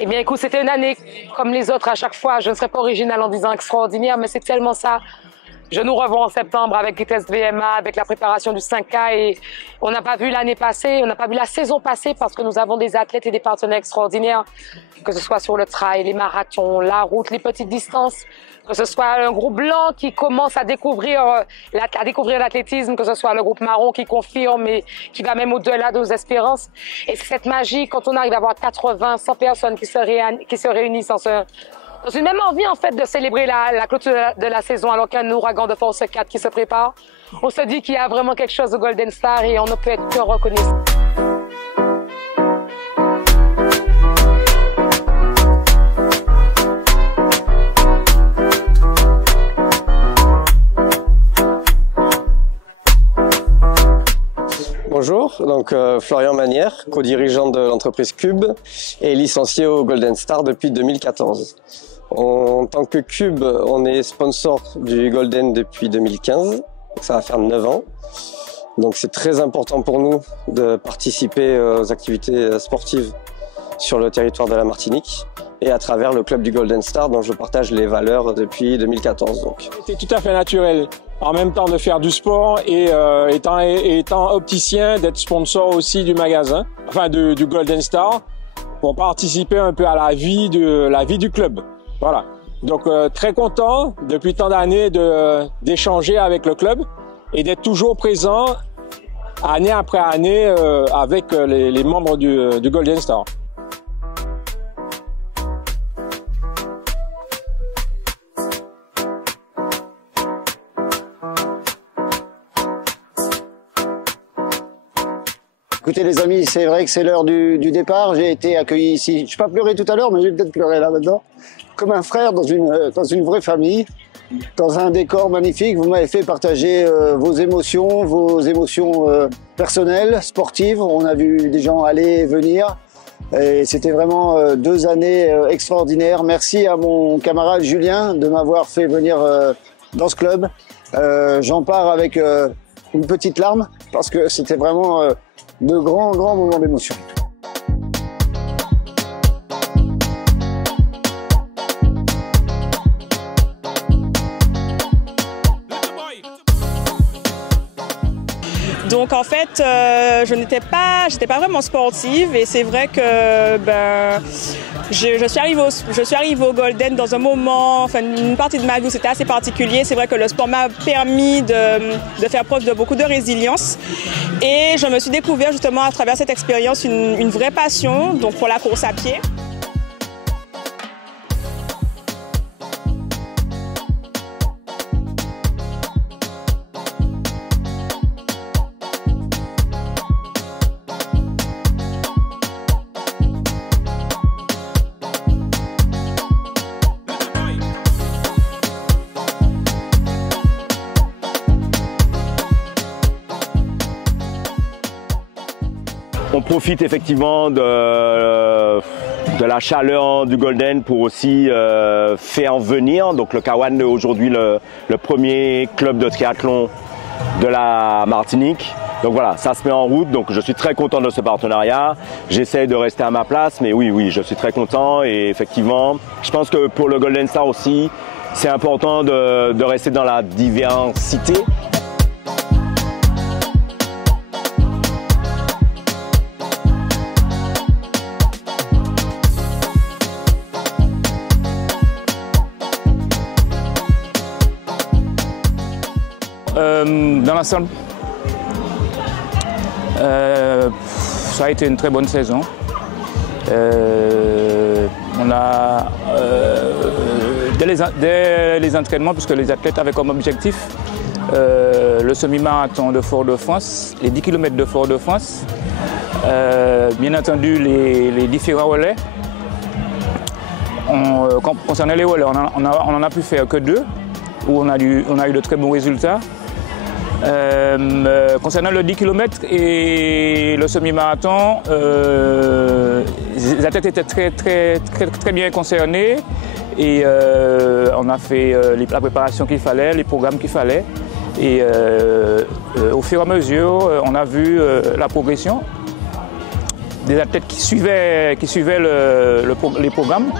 Eh bien, écoute, c'était une année comme les autres à chaque fois. Je ne serais pas originale en disant extraordinaire, mais c'est tellement ça. Je nous revois en septembre avec les tests VMA, avec la préparation du 5K et on n'a pas vu l'année passée, on n'a pas vu la saison passée parce que nous avons des athlètes et des partenaires extraordinaires, que ce soit sur le trail, les marathons, la route, les petites distances, que ce soit un groupe blanc qui commence à découvrir l'athlétisme, que ce soit le groupe marron qui confirme et qui va même au-delà de nos espérances. Et c'est cette magie quand on arrive à avoir 80, 100 personnes qui se réunissent dans une même envie, en fait, de célébrer la clôture de la saison alors qu'il y a un ouragan de force 4 qui se prépare. On se dit qu'il y a vraiment quelque chose au Golden Star et on ne peut être que reconnaissant. Bonjour, donc Florian Manière, co-dirigeant de l'entreprise Cube et licencié au Golden Star depuis 2014. En tant que Cube, on est sponsor du Golden depuis 2015, ça va faire 9 ans. Donc c'est très important pour nous de participer aux activités sportives sur le territoire de la Martinique et à travers le club du Golden Star dont je partage les valeurs depuis 2014. C'était tout à fait naturel, en même temps de faire du sport et étant opticien, d'être sponsor aussi du magasin, enfin du Golden Star, pour participer un peu à la vie du club. Voilà. Donc très content depuis tant d'années d'échanger avec le club et d'être toujours présent année après année avec les membres du Golden Star. Écoutez les amis, c'est vrai que c'est l'heure du départ. J'ai été accueilli ici. Je n'ai pas pleuré tout à l'heure, mais j'ai peut-être pleuré là maintenant. Comme un frère dans une vraie famille, dans un décor magnifique. Vous m'avez fait partager vos émotions personnelles, sportives. On a vu des gens aller et venir. Et c'était vraiment 2 années extraordinaires. Merci à mon camarade Julien de m'avoir fait venir dans ce club. J'en pars avec une petite larme parce que c'était vraiment de grands moments d'émotion. Donc en fait, j'étais pas vraiment sportive et c'est vrai que je suis arrivée au Golden dans un moment, enfin une partie de ma vie où c'était assez particulier. C'est vrai que le sport m'a permis de faire preuve de beaucoup de résilience et je me suis découvert justement à travers cette expérience une vraie passion donc pour la course à pied. On profite effectivement de la chaleur du Golden pour aussi faire venir. Donc le Kawan est aujourd'hui le premier club de triathlon de la Martinique. Donc voilà, ça se met en route. Donc je suis très content de ce partenariat. J'essaie de rester à ma place, mais oui, je suis très content. Et effectivement, je pense que pour le Golden Star aussi, c'est important de rester dans la diversité. Dans l'ensemble, ça a été une très bonne saison. On a, dès les entraînements, puisque les athlètes avaient comme objectif le semi-marathon de Fort-de-France, les 10 km de Fort-de-France, bien entendu les différents relais. Concernant les relais, on n'en a pu faire que 2, où on a eu de très bons résultats. Concernant le 10 km et le semi-marathon, les athlètes étaient très bien concernés et on a fait la préparation qu'il fallait, les programmes qu'il fallait. Et au fur et à mesure, on a vu la progression. des athlètes qui suivaient les programmes.